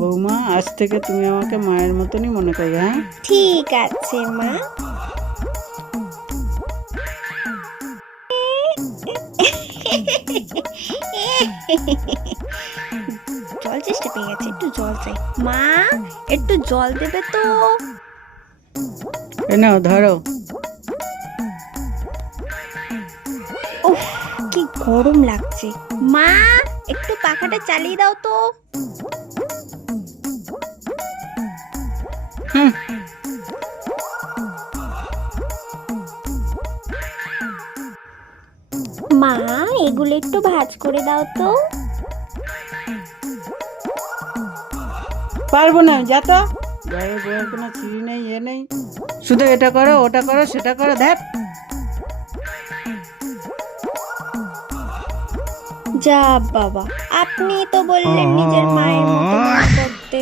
বৌমা, আজ থেকে তুমি আমাকে মায়ের মতনই মনে করবে, হ্যাঁ? ঠিক আছে মা। জল চেষ্টা পেয়ে গেছে, একটু জল চাই। মা, একটু জল দেবে তো? এ নাও ধরো। উফ, কি গরম লাগছে। মা, একটু পাখাটা চালিয়ে দাও তো। হুম। মা, এগুলো একটু ভাঁজ করে দাও তো। পারবো না, যা তো। ঘরে বউয়ের কোনো ছিঁড়ি নেই, এ নেই, শুধু এটা করো ওটা করো সেটা করো, ধ্যাত। যা বাবা, আপনি তো বললেন নিজের মায়ের মতো মনে করতে।